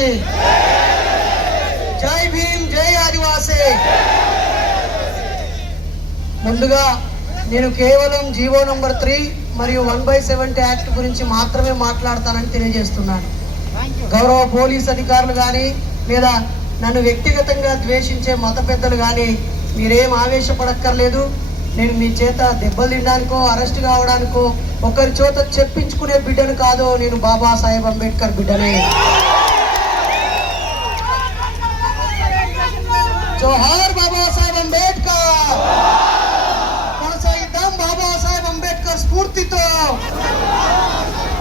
ఆదివాసి, జై భీమ్, జై ఆదివాసి. ముందుగా నేను కేవలం జీవో నంబర్ 3 మరియు 1/70 యాక్ట్ గురించి మాత్రమే మాట్లాడతానని తెలియజేస్తున్నాను. గౌరవ పోలీస్ అధికారులు కానీ లేదా నన్ను వ్యక్తిగతంగా ద్వేషించే మత పెద్దలు కానీ మీరేం ఆవేశపడక్కర్లేదు. నేను మీ చేత దెబ్బలు తినడానికో అరెస్ట్ కావడానికో ఒకరి చేత చెప్పించుకునే బిడ్డను కాదు. నేను బాబాసాహెబ్ అంబేద్కర్ బిడ్డనే. జోహార్ బాబాసాహెబ్ అంబేద్కర్. కొనసాగిద్దాం బాబాసాహెబ్ అంబేద్కర్ స్ఫూర్తితో,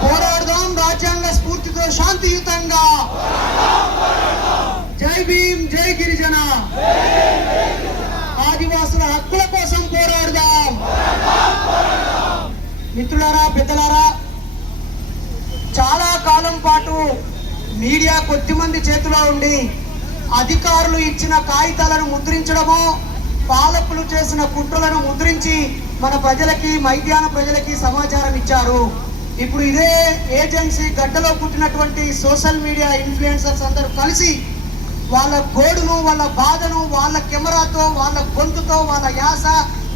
పోరాడదాం రాజ్యాంగ స్ఫూర్తితో శాంతియుతంగా. జై భీమ్, జై గిరిజన. ఆదివాసుల హక్కుల కోసం పోరాడదాం. మిత్రులారా, పెద్దలారా, చాలా కాలం పాటు మీడియా కొద్దిమంది చేతిలో ఉండి అధికారులు ఇచ్చిన కాగితాలను ముద్రించడమో, పాలకులు చేసిన కుట్రలను ముద్రించి మన ప్రజలకి, మైదాన ప్రజలకి సమాచారం ఇచ్చారు. ఇప్పుడు ఇదే ఏజెన్సీ గడ్డలో పుట్టినటువంటి సోషల్ మీడియా ఇన్ఫ్లుయెన్సర్స్ అందరూ కలిసి వాళ్ళ గోడును, వాళ్ళ బాధను వాళ్ళ కెమెరాతో, వాళ్ళ గొంతుతో, వాళ్ళ యాస,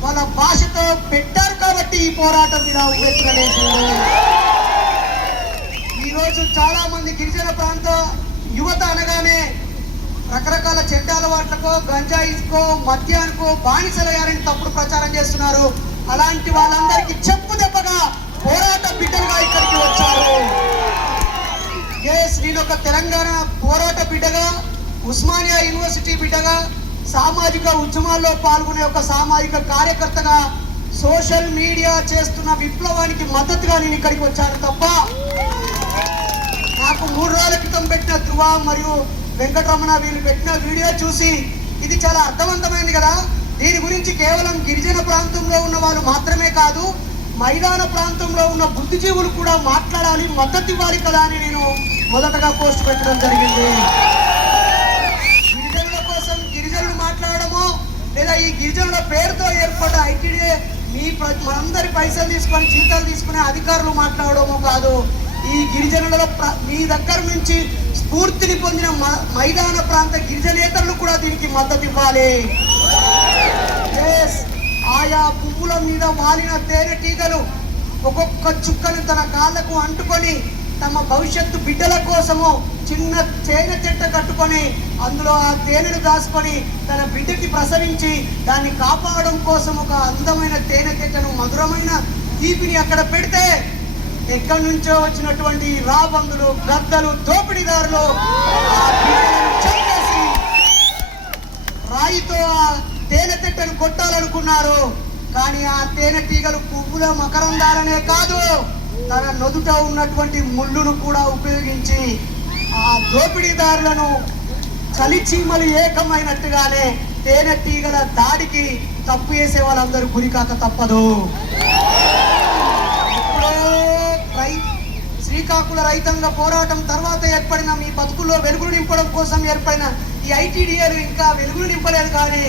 వాళ్ళ భాషతో పెట్టారు. కాబట్టి ఈ పోరాటం ఇలా ఉపయోగించలేదు. ఈరోజు చాలా మంది గిరిజన ప్రాంత యువత అనగానే రకరకాల చెడ్డ అలవాట్లకో, గంజాయికో, మద్యానికో బానిసలయ్యారని తప్పుడు ప్రచారం చేస్తున్నారు. అలాంటి వాళ్ళందరికీ చెప్పు దెబ్బగా పోరాట బిడ్డలుగా ఇక్కడికి వచ్చారు. నేను ఒక తెలంగాణ పోరాట బిడ్డగా, ఉస్మానియా యూనివర్సిటీ బిడ్డగా, సామాజిక ఉద్యమాల్లో పాల్గొనే ఒక సామాజిక కార్యకర్తగా, సోషల్ మీడియా చేస్తున్న విప్లవానికి మద్దతుగా నేను ఇక్కడికి వచ్చాను తప్ప నాకు 3 రోజుల క్రితం పెట్టిన ధృవ మరియు వెంకటరమణ వీళ్ళు పెట్టిన వీడియో చూసి ఇది చాలా అర్థవంతమైంది కదా, దీని గురించి కేవలం గిరిజన ప్రాంతంలో ఉన్న వాళ్ళు మాత్రమే కాదు, మైదాన ప్రాంతంలో ఉన్న బుద్ధిజీవులు కూడా మాట్లాడాలి, మద్దతు ఇవ్వాలి కదా అని నేను మొదటగా పోస్ట్ పెట్టడం జరిగింది. గిరిజనుల కోసం గిరిజనులు మాట్లాడడమో లేదా ఈ గిరిజనుల పేరుతో ఏర్పడ్డ ఐటీడీఏ మనందరి పైసలు తీసుకొని జీతాలు తీసుకునే అధికారులు మాట్లాడడమో కాదు. ఈ గిరిజనులలో మీ దగ్గర నుంచి స్ఫూర్తిని పొందిన మైదాన ప్రాంత గిరిజనేతరులు కూడా దీనికి మద్దతు ఇవ్వాలి. ఆయా పువ్వుల మీద వాలిన తేనెటీగలు ఒక్కొక్క చుక్కను తన కాళ్ళకు అంటుకొని తమ భవిష్యత్తు బిడ్డల కోసము చిన్న తేనె చెట్ట కట్టుకొని అందులో ఆ తేనెను దాచుకొని తన బిడ్డకి ప్రసవించి దాన్ని కాపాడడం కోసం ఒక అందమైన తేనె చెట్టను, మధురమైన తీపిని అక్కడ పెడితే ఎక్కడి నుంచో వచ్చినటువంటి రాబందులు, గద్దలు, దోపిడీదారులు ఆ బిడ్డలను చంపేసి రాయితో ఆ తేనె చెట్టను కొట్టాలనుకున్నారు. కానీ ఆ తేనెటీగలు పువ్వుల మకరందాలనే కాదు, తన నొదుట ఉన్నటువంటి ముళ్ళును కూడా ఉపయోగించి ఆ దోపిడీదారులను చలిచీమలు ఏకమైనట్టుగానే తేనెటీగల దాడికి తప్పు చేసే వాళ్ళందరూ గురికాక తప్పదు. శ్రీకాకుళ రైతాంగ పోరాటం తర్వాత ఏర్పడిన మీ బతుకుల్లో వెలుగులు నింపడం కోసం ఏర్పడిన ఈ ఐటీడీఏలు ఇంకా వెలుగులు నింపలేదు. కానీ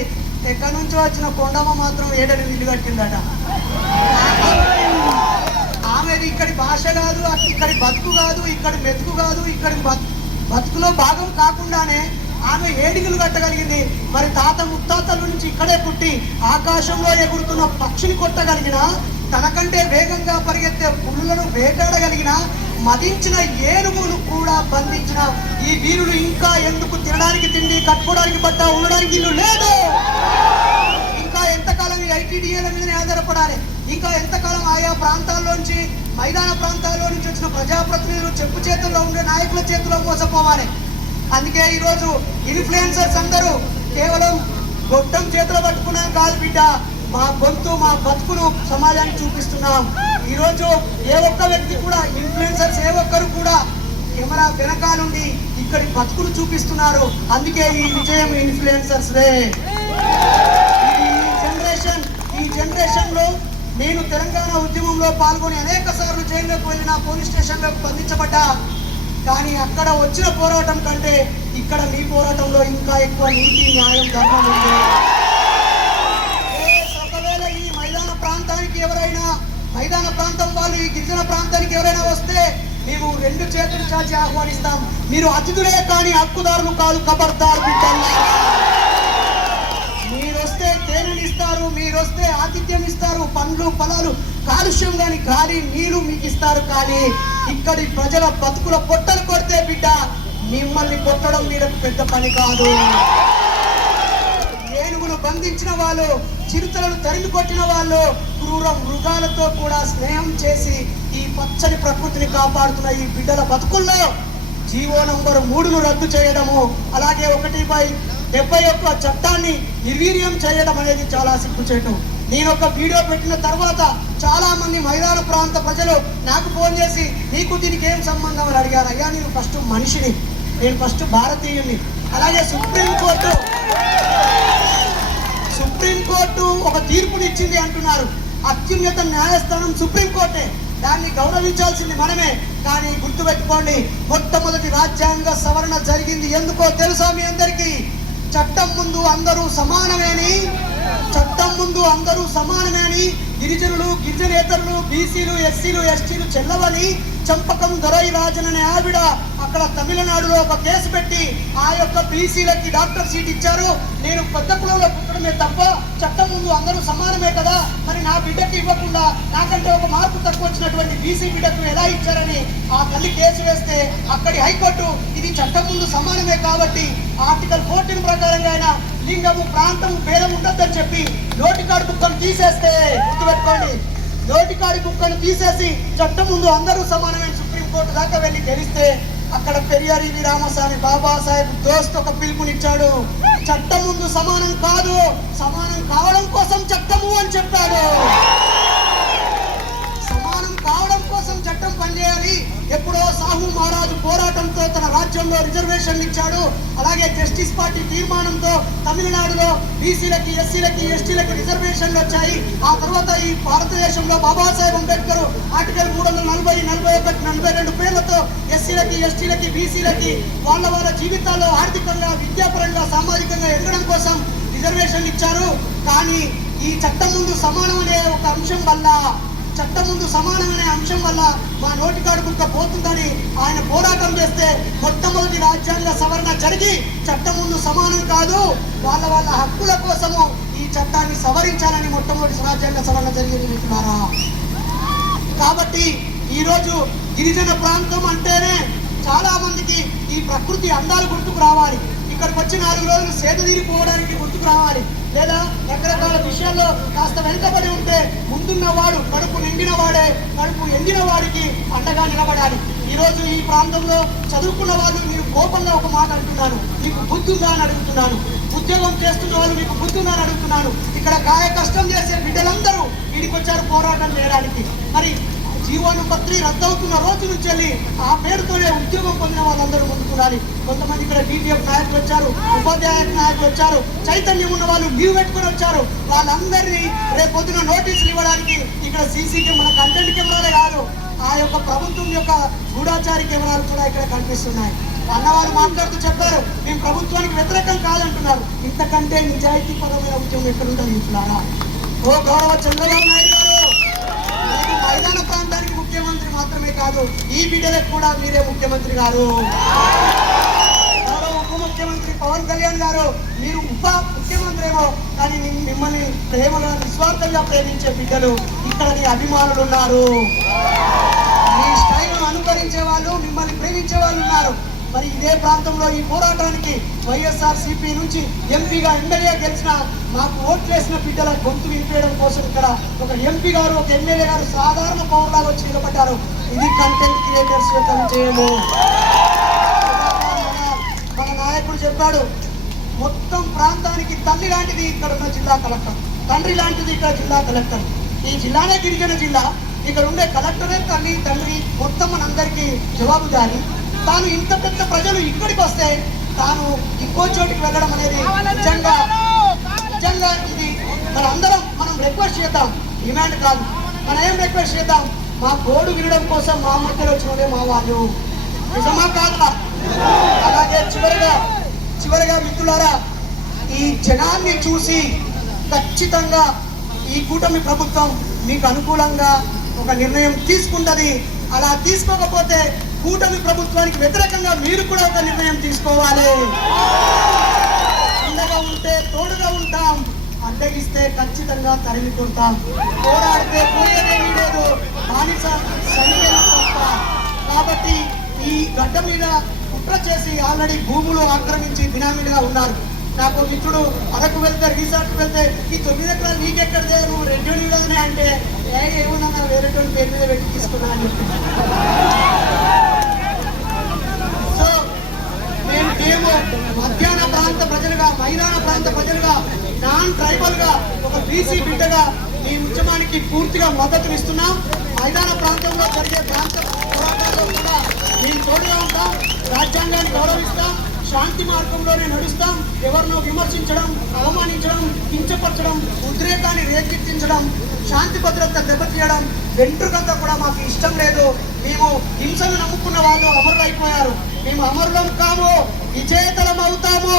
ఎక్కడి నుంచో వచ్చిన కొండమ్మ మాత్రం 7 ఇల్లు కట్టిందట. ఆమెది ఇక్కడి భాష కాదు, ఇక్కడి బతుకు కాదు, ఇక్కడి మెతుకు కాదు, ఇక్కడి బతుకులో భాగం కాకుండానే ఆమె 7 ఇల్లు కట్టగలిగింది. మరి తాత ముత్తాతల నుంచి ఇక్కడే పుట్టి ఆకాశంలో ఎగురుతున్న పక్షిని కొట్టగలిగిన, తనకంటే వేగంగా పరిగెత్తే పులులను వేటాడగలిగిన, మదించిన ఏనుగులు కూడా బంధించిన ఈ వీరులు ఇంకా ఎందుకు తినడానికి తిండి, కట్టుకోవడానికి బట్ట, ఉండడానికి ఇల్లు లేదు? ఇంకా ఎంతకాలం ఈ ఐటీడీఏల మీదనే ఆధారపడాలి? ఇంకా ఎంతకాలం ఆయా ప్రాంతాల్లోంచి, మైదాన ప్రాంతాల్లో నుంచి వచ్చిన ప్రజాప్రతినిధులు చెప్పు చేతుల్లో ఉండే నాయకుల చేతిలో మోసపోవాలి? అందుకే ఈరోజు ఇన్ఫ్లుయెన్సర్స్ అందరూ కేవలం గొట్టం చేతిలో పట్టుకున్నాం కాదు బిడ్డ, మా గొంతు, మా బతుకును సమాజానికి చూపిస్తున్నాం. ఈరోజు ఏ ఒక్క వ్యక్తి కూడా, ఇన్ఫ్లుయెన్సర్స్ ఏ ఒక్కరు కూడా కెమెరా వెనకాలండి ఇక్కడి బతుకును చూపిస్తున్నారు. అందుకే ఈ విజయం ఇన్ఫ్లుయెన్సర్స్దే. ఈ జనరేషన్లో నేను తెలంగాణ ఉద్యమంలో పాల్గొని అనేక సార్లు జైల్లోకి వెళ్ళిన, పోలీస్ స్టేషన్లోకి బంధించబడ్డా. కానీ అక్కడ వచ్చిన పోరాటం కంటే ఇక్కడ మీ పోరాటంలో ఇంకా ఎక్కువ నీతి, న్యాయం, ధర్మం ఉంది. ఒకవేళ ఈ మైదాన ప్రాంతానికి ఎవరైనా, మైదాన ప్రాంతం వాళ్ళు ఈ గిరిజన ప్రాంతానికి ఎవరైనా వస్తే మేము 2 చేతులు చాచి ఆహ్వానిస్తాం. మీరు అతిథులే కానీ హక్కుదారులు కాదు, ఖబర్దార్ బిడ్డలారా. మీరొస్తే తేనెనిస్తారు, మీరొస్తే ఆతిథ్యం ఇస్తారు, పండ్లు ఫలాలు, కాలుష్యం కాని గాలి నీరు మీకు ఇస్తారు. కానీ ఇక్కడి ప్రజల బతుకుల పొట్టలు కొడితే బిడ్డ మిమ్మల్ని కొట్టడం మీకు పెద్ద పని కాదు. ఏనుగును బంధించిన వాళ్ళు, చిరుతలను తరిమి కొట్టిన వాళ్ళు, క్రూర మృగాలతో కూడా స్నేహం చేసి ఈ పచ్చని ప్రకృతిని కాపాడుతున్న ఈ బిడ్డల బతుకుల్లో జీవో నంబర్ 3ను రద్దు చేయడము, అలాగే 1/71 చట్టాన్ని నిర్వీర్యం చేయడం అనేది చాలా సిగ్గుచేటు. నేను ఒక వీడియో పెట్టిన తర్వాత చాలా మంది మైదాన ప్రాంత ప్రజలు నాకు ఫోన్ చేసి నీకు దీనికి ఏం సంబంధం అని అడిగారు. అయ్యా నేను ఫస్ట్ మనిషిని, నేను ఫస్ట్ భారతీయుని. అలాగే సుప్రీంకోర్టు ఒక తీర్పునిచ్చింది అంటున్నారు. అత్యున్నత న్యాయస్థానం సుప్రీంకోర్టే, దాన్ని గౌరవించాల్సింది మనమే. కానీ గుర్తుపెట్టుకోండి, మొట్టమొదటి రాజ్యాంగ సవరణ జరిగింది ఎందుకో తెలుసా మీ అందరికీ? చట్టం ముందు అందరూ సమానమేని, గిరిజనులు, గిరిజనేతరులు, బీసీలు, ఎస్సీలు, ఎస్టీలు చెల్లవని చంపకం దొరై రాజన్ అనే ఆవిడ అక్కడ తమిళనాడులో ఒక కేసు పెట్టి ఆ యొక్క బీసీలకి డాక్టర్ సీట్ ఇచ్చారు. నేను పెద్ద కులంలో పుట్టడమే తప్ప చట్టం ముందు అందరూ సమానమే కదా, మరి నా బిడ్డకి ఇవ్వకుండా నాకంటే ఒక మార్పు తక్కువ వచ్చినటువంటి బీసీ బిడ్డకు ఎలా ఇచ్చారని ఆ తల్లి కేసు వేస్తే అక్కడి హైకోర్టు ఇది చట్టం ముందు సమానమే కాబట్టి ఆర్టికల్ 14 ప్రకారంగా అయినా లింగము, ప్రాంతము భేదం ఉండొద్దని చెప్పి నోటికాడు కుక్కను తీసేస్తే, గుర్తుపెట్టుకోండి, నోటికాడి కుక్కను తీసేసి చట్టం ముందు అందరూ సమానమైన సుప్రీంకోర్టు దాకా వెళ్ళి గెలిస్తే అక్కడ పెరియార్ ఈవి రామస్వామి బాబాసాహెబ్ దోస్త్ ఒక పిలుపునిచ్చాడు. చట్టం ముందు సమానం కాదు, సమానం కావడం కోసం చట్టము అని చెప్పాడు. సమానం కావడం కోసం చట్టం పనిచేయాలి. ఎప్పుడో సాహు మహారాజు పోరాటంతో తన రాజ్యంలో రిజర్వేషన్లు ఇచ్చాడు. అలాగే జస్టిస్ పార్టీ తీర్మానంతో తమిళనాడులో బీసీలకి, ఎస్సీలకి, ఎస్టీలకి రిజర్వేషన్లు వచ్చాయి. ఆ తర్వాత ఈ భారతదేశంలో బాబాసాహెబ్ అంబేద్కర్ ఆర్టికల్ 340, 41, 42 పేర్లతో ఎస్సీలకి, ఎస్టీలకి, బీసీలకి వాళ్ళ జీవితాల్లో ఆర్థికంగా, విద్యాపరంగా, సామాజికంగా ఎదగడం కోసం రిజర్వేషన్లు ఇచ్చారు. కానీ ఈ చట్టం ముందు సమానం అనే ఒక అంశం వల్ల, చట్టం ముందు సమానమనే అంశం వల్ల మా నోటికాడు కుక్క పోతుందని ఆయన పోరాటం చేస్తే మొట్టమొదటి రాజ్యాంగ సవరణ జరిగి చట్టం ముందు సమానం కాదు, వాళ్ళ హక్కుల కోసము ఈ చట్టాన్ని సవరించాలని మొట్టమొదటి రాజ్యాంగ సవరణ జరిగింది మిత్రులారా. కాబట్టి ఈరోజు గిరిజన ప్రాంతం అంటేనే చాలా మందికి ఈ ప్రకృతి అందాలు గుర్తుకు రావాలి. ఇక్కడికి వచ్చి 4 రోజులు సేద తీరిపోవడానికి గుర్తుకు రావాలి. లేదా రకరకాల విషయాల్లో కాస్త వెనుకబడి ఉంటే ముందున్నవాడు, కడుపు నిండిన వాడే కడుపు ఎండిన వాడికి అండగా నిలబడాలి. ఈరోజు ఈ ప్రాంతంలో చదువుకున్న వాళ్ళు మీరు కోపంగా ఒక మాట అంటున్నాను, మీకు బుద్ధి ఉందా అని అడుగుతున్నాను. ఉద్యోగం చేస్తున్న వాళ్ళు మీకు బుద్ధి ఉందా అని అడుగుతున్నాను. ఇక్కడ కాయ కష్టం చేసే బిడ్డలందరూ వీడికి వచ్చారు పోరాటం చేయడానికి. మరి జీవో నంబర్ 3 రద్దవుతున్న రోజు నుంచి వెళ్ళి ఆ పేరుతోనే ఉద్యోగం పొందిన వాళ్ళందరూ ముందుకురాలి. కొంతమంది ఇక్కడ డీటీఎఫ్ నాయకులు వచ్చారు, ఉపాధ్యాయ నాయకులు వచ్చారు, చైతన్యం ఉన్న వాళ్ళు లీవ్ పెట్టుకుని వచ్చారు. వాళ్ళందరినీ రేపొద్దున నోటీసులు ఇవ్వడానికి ఇక్కడ సీసీ మన కంటెంట్ కెమెరాలే కాదు, ఆ యొక్క ప్రభుత్వం యొక్క గూఢాచారి కెమెరాలు కూడా ఇక్కడ కనిపిస్తున్నాయి. అన్నవాళ్ళు మాట్లాడుతూ చెప్పారు మేము ప్రభుత్వానికి వ్యతిరేకం కాదంటున్నారు. ఇంతకంటే నిజాయితీ పరమైన ఉద్యమం ఎక్కడుంటుంది మిత్రులారా? ఓ గౌరవ చంద్రబాబు నాయుడు గారు, మైదాన ప్రాంతానికి ముఖ్యమంత్రి మాత్రమే కాదు, ఈ బిడ్డలకు కూడా మీరే ముఖ్యమంత్రి గారు. ఉప ముఖ్యమంత్రి పవన్ కళ్యాణ్ గారు, మీరు ఉప ముఖ్యమంత్రి ఏమో కానీ మిమ్మల్ని ప్రేమగా నిస్వార్థంగా ప్రేమించే బిడ్డలు ఇక్కడ నీ అభిమానులు ఉన్నారు. మీ స్టైల్ అనుకరించే వాళ్ళు, మిమ్మల్ని ప్రేమించే వాళ్ళు ఉన్నారు. మరి ఇదే ప్రాంతంలో ఈ పోరాటానికి వైఎస్ఆర్సీపీ నుంచి ఎంపీగా, ఎమ్మెల్యే గెలిచిన మాకు ఓట్లు వేసిన బిడ్డల గొంతు వినిపించడం కోసం ఇక్కడ ఒక ఎంపీ గారు, ఒక ఎమ్మెల్యే గారు సాధారణ పౌరులాగా వచ్చి నిలబడ్డారు. ఇది కంటెంట్ క్రియేటర్స్ యొక్క విజయము. మన నాయకుడు చెప్పాడు, మొత్తం ప్రాంతానికి తల్లి లాంటిది ఇక్కడ ఉన్న జిల్లా కలెక్టర్, తండ్రి లాంటిది ఇక్కడ జిల్లా కలెక్టర్. ఈ జిల్లానే గిరిజన జిల్లా, ఇక్కడ ఉండే కలెక్టరే తల్లి, తండ్రి, మొత్తం మనందరికీ జవాబుదారి. తాను ఇంత పెద్ద ప్రజలు ఇక్కడికి వస్తే తాను ఇంకో చోటికి వెళ్ళడం అనేది నిజంగా ఇది మనం రిక్వెస్ట్ చేద్దాం, డిమాండ్ కాదు. మనం ఏం రిక్వెస్ట్ చేద్దాం, మా గోడు వినడం కోసం మా మధ్యలో వచ్చినదే మా వాళ్ళు, నిజమా కాదా? అలాగే చివరిగా మిత్రులారా, ఈ జనాన్ని చూసి ఖచ్చితంగా ఈ కూటమి ప్రభుత్వం మీకు అనుకూలంగా ఒక నిర్ణయం తీసుకుంటది. అలా తీసుకోకపోతే కూటమి ప్రభుత్వానికి వ్యతిరేకంగా మీరు కూడా ఒక నిర్ణయం తీసుకోవాలి. అండగా ఉంటే తోడుగా ఉంటాం, అడ్డగిస్తే ఖచ్చితంగా తరిమి కొడతాం. పోరాడితే పోయేదేమీ లేదు, బానిస సైన్యం తప్ప. కాబట్టి ఈ గడ్డ మీద కుట్ర చేసి ఆల్రెడీ భూములు ఆక్రమించి బినామీలుగా ఉన్నారు. నాకు మిత్రుడు అరకు వెళ్తే రిసార్ట్కి వెళ్తే ఈ 9 ఎకరాలు నీకెక్కడిదే, నువ్వు రెడ్డి కదనే అంటే ఏమన్నా వేరే పేరు మీద పెట్టి తీసుకున్నా అని చెప్పి. సో మేము మధ్యాహ్న ప్రాంత ప్రజలుగా, మైదాన ప్రాంత ప్రజలుగా, నాన్ ట్రైబల్ గా, ఒక బీసీ బిడ్డగా ఈ ఉద్యమానికి పూర్తిగా మద్దతునిస్తున్నాం. మైదాన ప్రాంతంలో జరిగే ప్రాంత పోరాటాల్లో కూడా మేము తోడుగా ఉంటాం. రాజ్యాంగాన్ని గౌరవిస్తాం, శాంతి మార్గంలోనే నడుస్తాం. ఎవరినో విమర్శించడం, అవమానించడం, కించపరచడం, ఉద్రేకాన్ని రేకెత్తించడం, శాంతి భద్రత దెబ్బతీయడం వెంట్రుకంతా కూడా మాకు ఇష్టం లేదు. మేము హింసను నమ్ముకున్న వాళ్ళు అమరులైపోయారు, మేము అమరులం కాము, విజేతలం అవుతాము.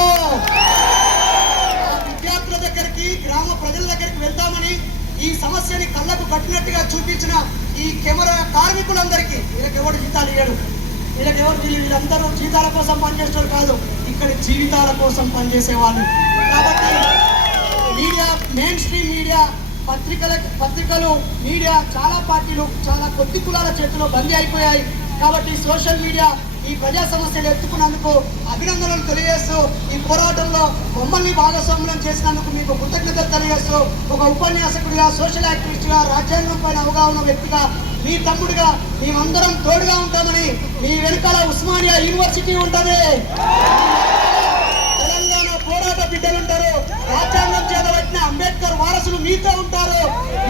విద్యార్థుల దగ్గరికి, గ్రామ ప్రజల దగ్గరికి వెళ్తామని ఈ సమస్యని కళ్ళకు కట్టినట్టుగా చూపించిన ఈ కెమెరా కార్మికులందరికీ, వీళ్ళకి ఎవరు జీతాలు ఇయ్యడు, వీళ్ళందరూ జీతాల కోసం పనిచేసేవాళ్ళు కాదు, ఇక్కడ జీవితాల కోసం పనిచేసేవాళ్ళు. కాబట్టి మీడియా, మెయిన్ స్ట్రీమ్ మీడియా, పత్రికలు, మీడియా, చాలా పార్టీలు చాలా కొద్ది కులాల చేతిలో బందీ అయిపోయాయి. కాబట్టి సోషల్ మీడియా ఈ ప్రజా సమస్యలు ఎత్తుకున్నందుకు అభినందనలు తెలియజేస్తూ, ఈ పోరాటంలో మమ్మల్ని భాగస్వామ్యం చేసినందుకు మీకు కృతజ్ఞతలు తెలియజేస్తూ, ఒక ఉపన్యాసకుడిగా, సోషల్ యాక్టివిస్ట్గా, రాజ్యాంగం పైన అవగాహన వ్యక్తిగా, మీ తమ్ముడిగా మేమందరం తోడుగా ఉంటామని, మీ వెనుకాల ఉస్మానియా యూనివర్సిటీ ఉంటుంది, తెలంగాణ పోరాట బిడ్డలు ఉంటారు, రాజ్యాంగం చేతబట్టిన అంబేద్కర్ వారసులు మీతో ఉంటారు,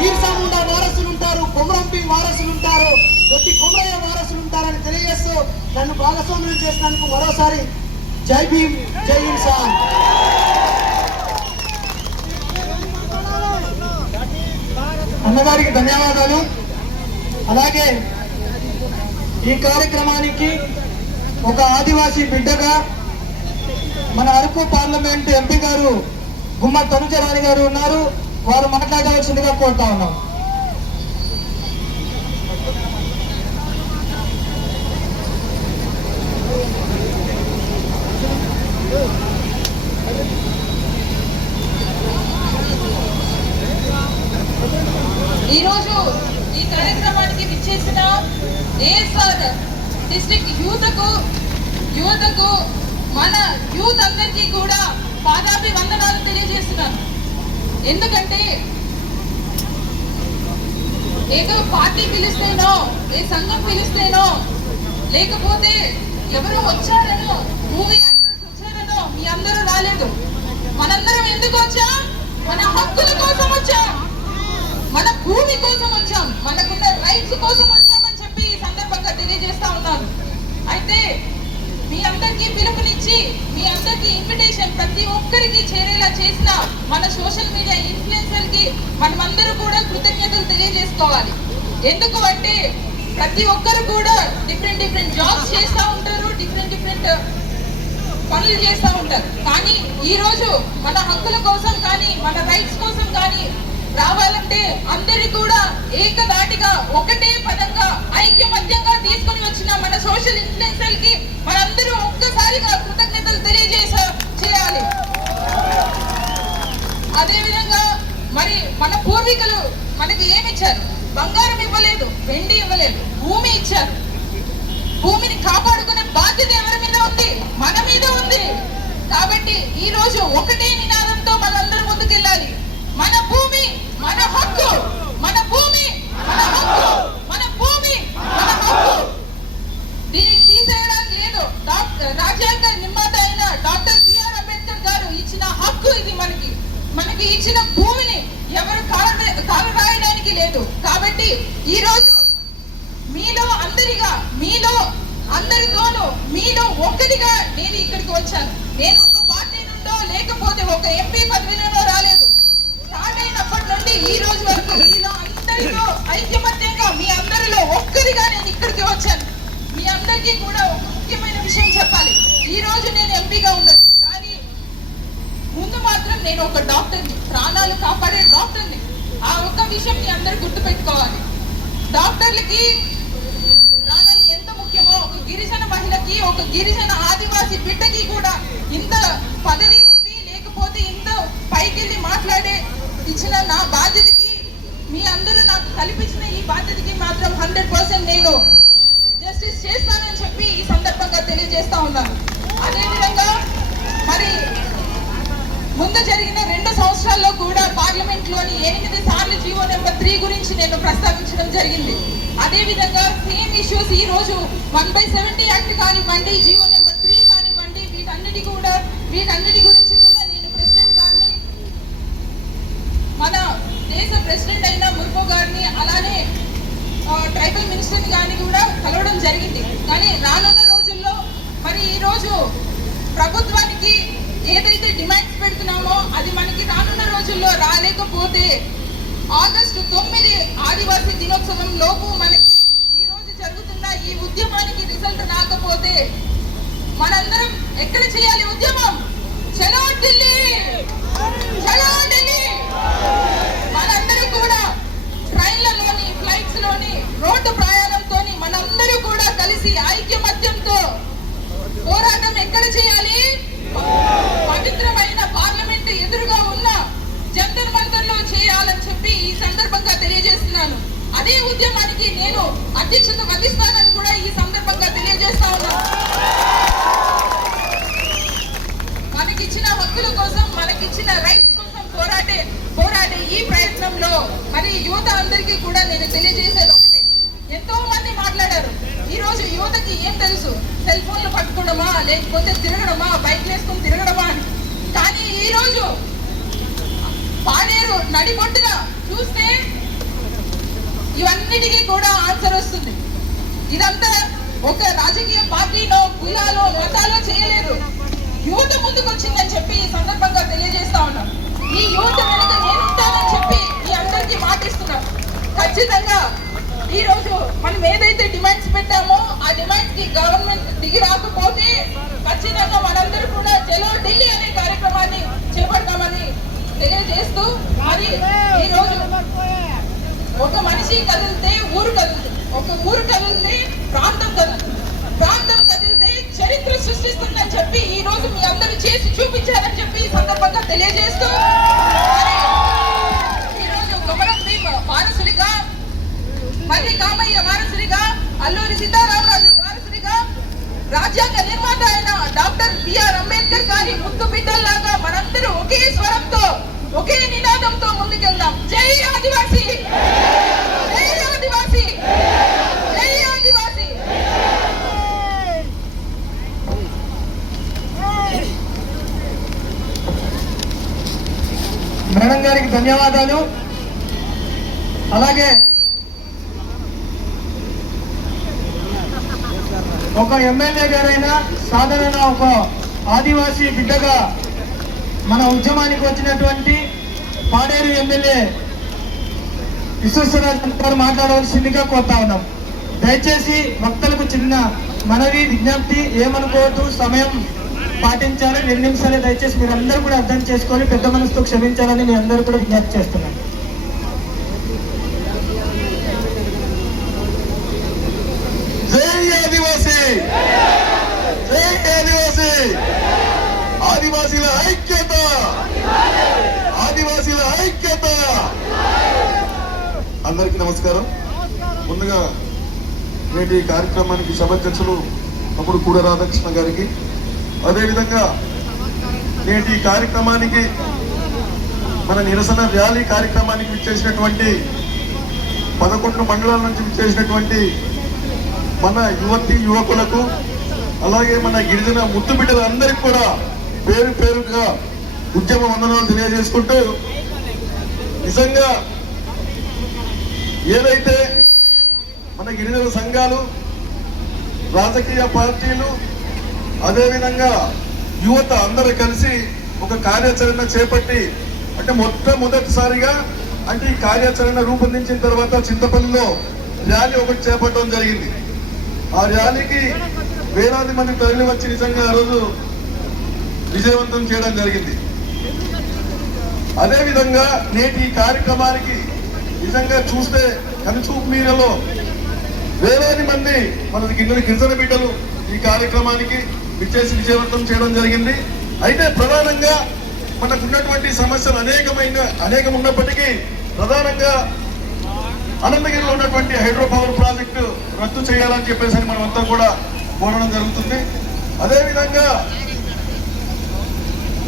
ఈర్సా ముండా వారసులు ఉంటారు, కొమరంపి వారసులు ఉంటారు, కొద్ది కొమరయ్య వారసులు ఉంటారని తెలియజేస్తూ నన్ను భాగస్వామ్యం చేసినందుకు మరోసారి జై భీమ్, జై ఇన్సాన్. అన్నగారికి ధన్యవాదాలు. అలాగే ఈ కార్యక్రమానికి ఒక ఆదివాసీ బిడ్డగా మన అరకు పార్లమెంట్ ఎంపీ గారు గుమ్మ తనుజరాణి గారు ఉన్నారు, వారు మాట్లాడాల్సిందిగా కోరుతా ఉన్నాం. ఈరోజు ఈ కార్యక్రమానికి విచ్చేసిన ఏఎస్ఆర్ డిస్ట్రిక్ట్ యువతకు మన యూత్ అందరికీ కూడా పాదాభివందనాలు తెలియజేస్తున్నాను. ఎందుకంటే ఏదో పార్టీ పిలిస్తేనో, ఏ సంఘం పిలిస్తేనో, లేకపోతే ఎవరు వచ్చారనో, మూవీ యాక్టర్స్ వచ్చారనో మీ అందరూ రాలేదు. మనందరం ఎందుకు వచ్చాం? మన హక్కుల కోసం వచ్చాం, మన భూమి కోసం వచ్చాం, మనకున్న రైట్స్ కోసం వచ్చామని చెప్పి ఈ సందర్భంగా తెలియజేస్తా ఉన్నాను. అయితే మీ అందరికీ పిలుపునిచ్చి, మీ అందరికీ ఇన్విటేషన్ ప్రతి ఒక్కరికి చేరేలా చేసిన మన సోషల్ మీడియా ఇన్ఫ్లుయెన్సర్ కి మనమందరూ కూడా కృతజ్ఞతలు తెలియజేసుకోవాలి. ఎందుకు అంటే ప్రతి ఒక్కరు కూడా డిఫరెంట్ జాబ్స్ చేస్తూ ఉంటారు, డిఫరెంట్ పనులు చేస్తూ ఉంటారు. కానీ ఈ రోజు మన హక్కుల కోసం కానీ, మన రైట్స్ కోసం కానీ రావాలంటే అందరి కూడా ఏకదాటిగా ఒకటే పదంగా ఐక్యమత్యంగా తీసుకొని వచ్చిన మన సోషల్ ఇన్ఫ్లుయెన్సర్ కి మనందరూ ఒక్కసారిగా కృతజ్ఞతలు చేయాలి. అదే విధంగా మరి మన పూర్వీకులు మనకి ఏమిచ్చారు? బంగారం ఇవ్వలేదు, వెండి ఇవ్వలేదు, భూమి ఇచ్చారు. భూమిని కాపాడుకునే బాధ్యత ఎవరి మీద ఉంది? మన మీద ఉంది. కాబట్టి ఈ రోజు ఒకటే నినాదంతో మనందరూ ముందుకెళ్ళాలి. మన భూమి మన హక్కు, మన భూమి మన హక్కు, మన భూమి మన హక్కు. దీనికి తీసేయడానికి లేదు. రాజ్యాంగ నిర్మాత అయిన డాక్టర్ బిఆర్ అంబేద్కర్ గారు ఇచ్చిన హక్కు ఇది. మనకి ఇచ్చిన భూమిని ఎవరు కాలు రాయడానికి లేదు. కాబట్టి ఈ రోజు మీలో అందరితోనూ మీలో ఒక్కటిగా నేను ఇక్కడికి వచ్చాను. నేను ఒక పార్టీ నుండో లేకపోతే ఒక ఎంపీ పదవిలోనో రాలేదు. స్టార్ట్ అయినప్పటి నుండి ఈ రోజు వరకు మీలో అందరితో ఐక్యమత్యంగా మీ అందరిలో ఒక్కరిగా నేను ఇక్కడికి వచ్చాను. మీ అందరికీ కూడా ఒక ముఖ్యమైన విషయం చెప్పాలి. ఈ రోజు నేను ఎంపీగా ఉండదు, కానీ ముందు మాత్రం నేను ఒక డాక్టర్ని, ప్రాణాలు కాపాడే డాక్టర్ని. ఆ ఒక్క విషయం మీ అందరు గుర్తుపెట్టుకోవాలి. డాక్టర్లకి ప్రాణాలు ఎంత ముఖ్యమో, ఒక గిరిజన మహిళకి, ఒక గిరిజన ఆదివాసి బిడ్డకి కూడా ఇంత పదవి ఉంది, లేకపోతే ఇంత పైకెళ్ళి మాట్లాడే ఇచ్చిన నా బాధ్యతకి, మీ అందరూ నాకు కల్పించిన ఈ బాధ్యతకి మాత్రం 100% నేను జస్టిస్ చేస్తానని చెప్పి ఈ సందర్భంగా తెలియజేస్తా ఉన్నాను. అదేవిధంగా మరి ముందు జరిగిన 2 సంవత్సరాల్లో కూడా పార్లమెంట్ లోని 8 సార్లు జీవో నెంబర్ 3 గురించి నేను ప్రస్తావించడం జరిగింది. అదే విధంగా సేమ్ ఇష్యూస్ ఈ రోజు 1/70 యాక్ట్ కానివ్వండి, జీవో నెంబర్ 3 కానివ్వండి, వీటన్నిటి గురించి కూడా నేను ప్రెసిడెంట్ గారిని, మన దేశ ప్రెసిడెంట్ అయిన ముర్ము గారిని, అలానే ట్రైబల్ మినిస్టర్ గారిని కూడా కలవడం జరిగింది. కానీ రానున్న రోజుల్లో మరి ఈ రోజు ప్రభుత్వానికి ఏదైతే డిమాండ్స్ పెడుతున్నామో అది మనకి రానున్న రోజుల్లో రాలేకపోతే ఆగస్టు 9 ఆదివాసీ దినోత్సవం లోపు మనకి ఈ రోజు జరుగుతున్న ఈ ఉద్యమానికి రిజల్ట్ రాకపోతే మనందరం ఎక్కడ చేయాలి ఉద్యమం? చలో ఢిల్లీ, చలో ఢిల్లీ. మనందరూ కూడా ట్రైన్లలోని, ఫ్లైట్స్ లోని, రోడ్డు ప్రయాణంతో మనందరూ కూడా కలిసి ఐక్యమత్యంతో పోరాటం ఎక్కడ చేయాలి? పవిత్రమైన పార్లమెంట్ ఎదురుగా ఉన్న జంతర్ మంతర్ లో చేయాలని చెప్పి ఈ సందర్భంగా తెలియజేస్తున్నాను. అదే ఉద్యమానికి నేను అధ్యక్షత వహిస్తానని కూడా ఈ సందర్భంగా తెలియజేస్తా ఉన్నాను. మనకిచ్చిన హక్కుల కోసం, మనకిచ్చిన రైట్స్ కోసం పోరాడే ఈ ప్రయత్నంలో మరి యువత అందరికీ కూడా నేను తెలియజేసేది ఒకటే. ఎంతో మంది మాట్లాడారు. ఈ రోజు యువతకి ఏం తెలుసు? సెల్ ఫోన్లు పట్టుకోవడమా, లేకపోతే తిరగడమా, బైక్ వేసుకుని తిరగడమా అని. కానీ ఈ రోజు పాడేరు నడిబొట్టున చూస్తే ఇవన్నిటికీ కూడా ఆన్సర్ వస్తుంది. ఇదంతా ఒక రాజకీయ పార్టీలో, కులాలో, మతాలో చేయలేదు. యువత ముందుకు వచ్చిందని చెప్పి ఈ సందర్భంగా తెలియజేస్తా ఉన్నాం. ఈ యువత వెనుక నేనుంటానని చెప్పి ఈ అందరికీ మాటిస్తున్నాం. ఖచ్చితంగా ఈ రోజు మనం ఏదైతే డిమాండ్స్ పెట్టామో ఆ డిమాండ్స్ కి గవర్నమెంట్ దిగి రాకపోతే ఖచ్చితంగా మనందరూ కూడా చలో ఢిల్లీ అనే కార్యక్రమాన్ని చేపడతామని తెలియజేస్తూ, మరి ఈ రోజు ఒక మనిషి కదిలితే ఊరు కదులుతుంది, ఒక ఊరు కదిలితే ప్రాంతం కదులుతుంది, ప్రాంతం కదిలితే చరిత్ర సృష్టిస్తుందని చెప్పి ఈ రోజు మీ అందరూ చేసి చూపించారని చెప్పి ఈ సందర్భంగా తెలియజేస్తూ, ఈ రోజు కొమరం భీమ్ వారసుడిగా, మళ్ళీ కామయ్య వారసుడిగా, అల్లూరి సీతారామరాజు వారసుడిగా, రాజ్యాంగ నిర్మాత అయిన డాక్టర్ బిఆర్ అంబేద్కర్ గారి ముద్దు బిడ్డల్లాగా మనందరూ ఒకే స్వరంతో, ఒకే నినాదంతో ముందుకెళ్దాం. జై ఆదివాసీ, జై ఆదివాసీ, జై ఆదివాసీ. మేడం గారికి ధన్యవాదాలు. అలాగే ఒక ఎమ్మెల్యే గారైనా, సాధారణ ఒక ఆదివాసీ బిడ్డగా మన ఉద్యమానికి వచ్చినటువంటి పాడేరు ఎమ్మెల్యే విశ్వేశ్వరరాజు గారు మాట్లాడవలసిందిగా కోరుతా ఉన్నాం. దయచేసి వక్తలకు చిన్న మనవి, విజ్ఞప్తి, ఏమనుకోవద్దు, సమయం పాటించాలి. 2 నిమిషాలే. దయచేసి మీరు అందరూ కూడా అర్థం చేసుకొని పెద్ద మనసుతో క్షమించాలని మీ అందరూ కూడా విజ్ఞప్తి చేస్తున్నాను. ఆదివాసీల ఐక్యత, ఆదివాసీల ఐక్యత. అందరికీ నమస్కారం. ముందుగా నేటి కార్యక్రమానికి సభాధ్యక్షులు అప్పుడు కూడా రాధాకృష్ణ గారికి, అదేవిధంగా నేటి కార్యక్రమానికి మన నిరసన ర్యాలీ కార్యక్రమానికి విచ్చేసినటువంటి 11 మండలాల నుంచి విచ్చేసినటువంటి మన యువకులకు, అలాగే మన గిరిజన ముద్దు బిడ్డలందరికీ కూడా పేరు పేరుగా ఉద్యమ వందనాలు తెలియజేసుకుంటూ, నిజంగా ఏదైతే మన గిరిజన సంఘాలు, రాజకీయ పార్టీలు, అదేవిధంగా యువత అందరూ కలిసి ఒక కార్యాచరణ చేపట్టి, అంటే మొట్టమొదటిసారిగా అంటే ఈ కార్యాచరణ రూపొందించిన తర్వాత చింతపల్లిలో ర్యాలీ ఒకటి చేపట్టడం జరిగింది. ఆ ర్యాలీకి వేలాది మంది తరలి వచ్చి నిజంగా ఆ రోజు విజయవంతం చేయడం జరిగింది. అదేవిధంగా నేటి ఈ కార్యక్రమానికి నిజంగా చూస్తే కనుచూపు మీరలో వేలాది మంది మన గిరిజన బిడ్డలు ఈ కార్యక్రమానికి విచ్చేసి విజయవంతం చేయడం జరిగింది. అయితే ప్రధానంగా మనకు ఉన్నటువంటి సమస్యలు అనేకం ఉన్నప్పటికీ ప్రధానంగా అనంతగిరిలో ఉన్నటువంటి హైడ్రో పవర్ ప్రాజెక్టు రద్దు చేయాలని చెప్పేసి మనం అంతా కూడా కోరడం జరుగుతుంది. అదేవిధంగా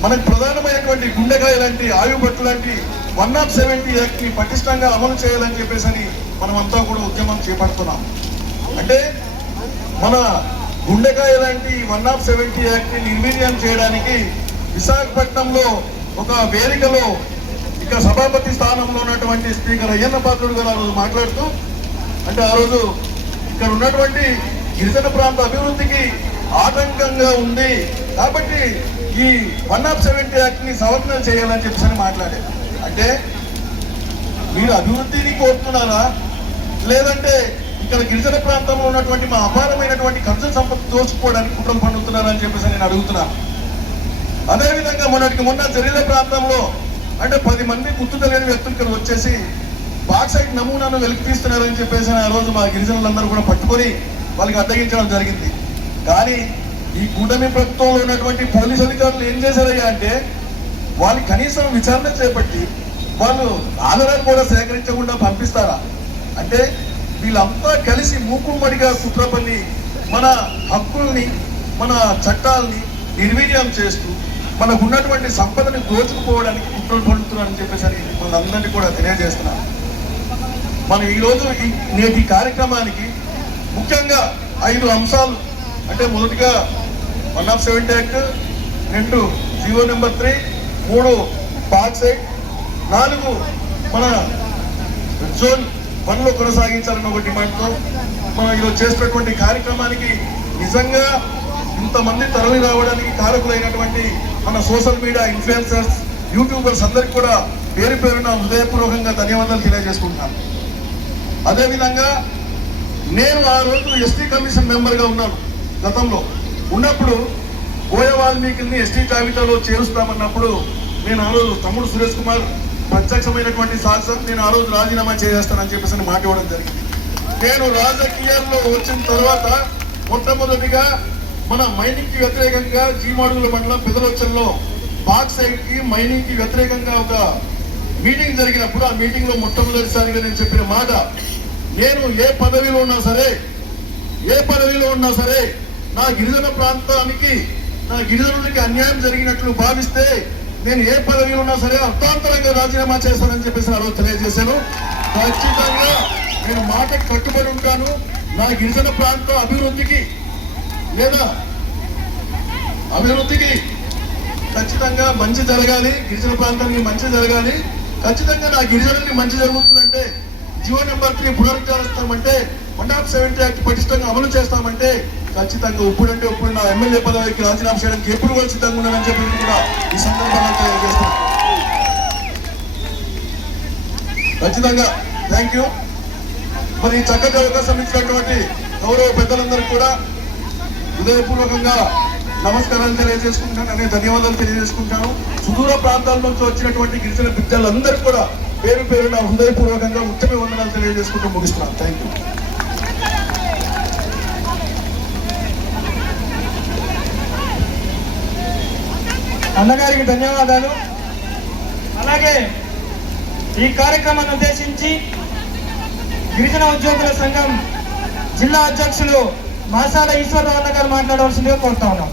మనకు ప్రధానమైనటువంటి గుండెకాయ లాంటి ఆయుపట్టు లాంటి 170 యాక్ట్ ని పటిష్టంగా అమలు చేయాలని చెప్పేసి మనం అంతా కూడా ఉద్యమం చేపడుతున్నాం. అంటే మన గుండెకాయ లాంటి 170 యాక్ట్ ని నిర్వీర్యం చేయడానికి విశాఖపట్నంలో ఒక వేదికలో ఇక సభాపతి స్థానంలో ఉన్నటువంటి స్పీకర్ అయ్యన్న పాత్రుడు గారు ఆ రోజు మాట్లాడుతూ, అంటే ఆ రోజు ఇక్కడ ఉన్నటువంటి గిరిజన ప్రాంత అభివృద్ధికి ఆటంకంగా ఉంది కాబట్టి ఈ 170 యాక్ట్ ని సవరణ చేయాలని చెప్పేసి మాట్లాడారు. అంటే మీరు అభివృద్ధిని కోరుతున్నారా, లేదంటే ఇక్కడ గిరిజన ప్రాంతంలో ఉన్నటువంటి మా అపారమైనటువంటి ఖర్చు సంపద దోచుకోవడానికి కుట్రలు పండుతున్నారా అని చెప్పేసి నేను అడుగుతున్నాను. అదేవిధంగా మొన్న జరిగిన ప్రాంతంలో అంటే 10 మంది గుర్తు తెలియని వ్యక్తులు ఇక్కడ వచ్చేసి బాక్సైట్ నమూనాను వెలికి తీస్తున్నారని చెప్పేసి ఆ రోజు మా గిరిజనులందరూ కూడా పట్టుకొని వాళ్ళకి అడ్డగించడం జరిగింది. కానీ ఈ కూటమి ప్రభుత్వంలో ఉన్నటువంటి పోలీసు అధికారులు ఏం చేశారయ్యా అంటే వాళ్ళు కనీసం విచారణ చేపట్టి వాళ్ళు ఆధారాలు కూడా సేకరించకుండా పంపిస్తారా? అంటే వీళ్ళంతా కలిసి మూకుమ్మడిగా కుట్రపల్లి మన హక్కుల్ని మన చట్టాలని నిర్వీర్యం చేస్తూ మనకు ఉన్నటువంటి సంపదని దోచుకుపోవడానికి కుట్రలు పడుతున్నారని చెప్పేసి మనందరినీ కూడా తెలియజేస్తున్నాం. మనం ఈరోజు నేటి కార్యక్రమానికి ముఖ్యంగా 5 అంశాలు, అంటే మొదటిగా 170 యాక్ట్, 2 జీవో నెంబర్ 3, 3 బాక్సైట్, 4 మన జోన్ 1లో కొనసాగించాలన్న ఒక డిమాండ్తో మనం ఈరోజు చేసినటువంటి కార్యక్రమానికి నిజంగా ఇంతమంది తరలి రావడానికి కారకులైనటువంటి మన సోషల్ మీడియా ఇన్ఫ్లుయెన్సర్స్, యూట్యూబర్స్ అందరికి కూడా పేరున హృదయపూర్వకంగా ధన్యవాదాలు తెలియజేసుకుంటున్నాను. అదేవిధంగా నేను ఆ రోజు ఎస్టీ కమిషన్ మెంబర్గా ఉన్నాను. గతంలో ఉన్నప్పుడు బోయ వాల్మీకిని ఎస్టీ జాబితాలో చేరుస్తామన్నప్పుడు నేను ఆ రోజు తమ్ముడు సురేష్ కుమార్ ప్రత్యక్షమైనటువంటి సాక్ష్యం, నేను ఆ రోజు రాజీనామా చేసేస్తానని చెప్పేసి మాట ఇవ్వడం జరిగింది. నేను రాజకీయాల్లో వచ్చిన తర్వాత మొట్టమొదటిగా మన మైనింగ్ కి వ్యతిరేకంగా జీమాడుగుల మండలం పెదలొచ్చల్లో బాక్సైట్ కి మైనింగ్ కి వ్యతిరేకంగా ఒక మీటింగ్ జరిగినప్పుడు ఆ మీటింగ్ లో మొట్టమొదటిసారిగా నేను చెప్పిన మాట, నేను ఏ పదవిలో ఉన్నా సరే నా గిరిజన ప్రాంతానికి నా గిరిజనులకి అన్యాయం జరిగినట్లు భావిస్తే నేను ఏ పదవిలో ఉన్నా సరే అర్థాంతరంగా రాజీనామా చేస్తానని చెప్పేసి ఆ రోజు తెలియజేశాను. ఖచ్చితంగా నేను మాటకు కట్టుబడి ఉంటాను. నా గిరిజన ప్రాంత అభివృద్ధికి ఖచ్చితంగా మంచి జరగాలి, గిరిజన ప్రాంతానికి మంచి జరగాలి. ఖచ్చితంగా నా గిరిజనులకి మంచి జరుగుతుందంటే జీవో నెంబర్ 3 పునరుద్ధరిస్తామంటే 170 యాక్ట్ పటిష్టంగా అమలు చేస్తామంటే ఖచ్చితంగా ఇప్పుడు నా ఎమ్మెల్యే పదవికి రాజీనామా చేయడానికి ఎప్పుడు కూడా సిద్ధంగా ఉన్నానని చెప్పి కూడా ఈ సందర్భంగా తెలియజేస్తాను. ఖచ్చితంగా థ్యాంక్ యూ. మరి చక్కగా అవకాశం ఇచ్చినటువంటి గౌరవ పెద్దలందరికీ కూడా హృదయపూర్వకంగా నమస్కారాలు తెలియజేసుకుంటాను, అనే ధన్యవాదాలు తెలియజేసుకుంటాను. సుదూర ప్రాంతాల నుంచి వచ్చినటువంటి గిరిజన బిడ్డలందరూ కూడా పేరున హృదయపూర్వకంగా ఉత్తమ వందనాలు తెలియజేసుకుంటూ ముగిస్తున్నాను. Thank you. అన్నగారికి ధన్యవాదాలు. అలాగే ఈ కార్యక్రమాన్ని ఉద్దేశించి గిరిజన ఉద్యోగుల సంఘం జిల్లా అధ్యక్షులు మాసాల ఈశ్వరరావు అన్న గారు మాట్లాడవలసిందిగా కోరుతా ఉన్నాం.